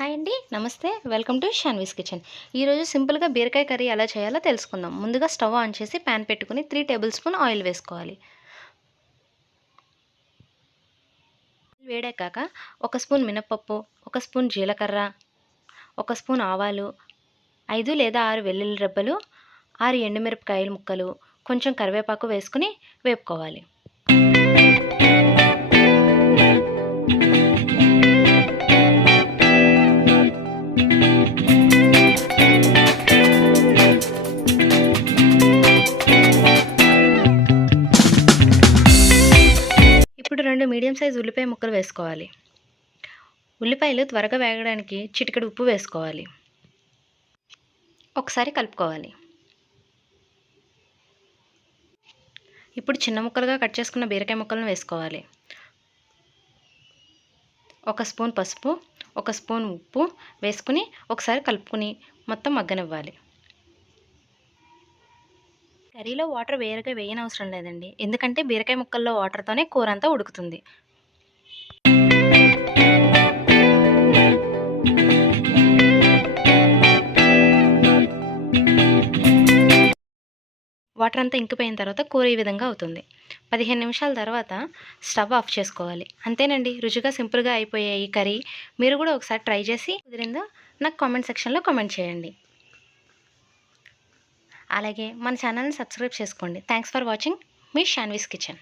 Hi అండి నమస్తే. Welcome to Shanvi's kitchen. ఈరోజు సింపుల్గా బీరకాయ కర్రీ ఎలా చేయాలో తెలుసుకుందాం. ముందుగా స్టవ్ ఆన్ చేసి ప్యాన్ పెట్టుకుని త్రీ టేబుల్ స్పూన్ ఆయిల్ వేసుకోవాలి. వేడాక ఒక స్పూన్ మినపప్పు ఒక స్పూన్ జీలకర్ర ఒక స్పూన్ ఆవాలు ఐదు లేదా ఆరు వెల్లుల్లి రెబ్బలు ఆరు ఎండుమిరపకాయల ముక్కలు కొంచెం కరివేపాకు వేసుకుని వేపుకోవాలి. ఇప్పుడు రెండు మీడియం సైజ్ ఉల్లిపాయ ముక్కలు వేసుకోవాలి. ఉల్లిపాయలు త్వరగా వేగడానికి చిటికెడు ఉప్పు వేసుకోవాలి. ఒకసారి కలుపుకోవాలి. ఇప్పుడు చిన్న ముక్కలుగా కట్ చేసుకున్న బీరకాయ ముక్కలను వేసుకోవాలి. ఒక స్పూన్ పసుపు ఒక స్పూన్ ఉప్పు వేసుకుని ఒకసారి కలుపుకుని మొత్తం మగ్గనివ్వాలి. కర్రీలో వాటర్ వేరుగా వేయనవసరం లేదండి. ఎందుకంటే బీరకాయ ముక్కల్లో వాటర్తోనే కూర అంతా ఉడుకుతుంది. వాటర్ అంతా ఇంకిపోయిన తర్వాత కూర ఈ విధంగా అవుతుంది. పదిహేను నిమిషాల తర్వాత స్టవ్ ఆఫ్ చేసుకోవాలి. అంతేనండి రుచిగా సింపుల్గా అయిపోయాయి ఈ కర్రీ. మీరు కూడా ఒకసారి ట్రై చేసి కుదిరిందో నాకు కామెంట్ సెక్షన్లో కామెంట్ చేయండి. అలాగే మన ఛానల్ని సబ్స్క్రైబ్ చేసుకోండి. థ్యాంక్స్ ఫర్ వాచింగ్ మీ షాన్వీస్ కిచెన్.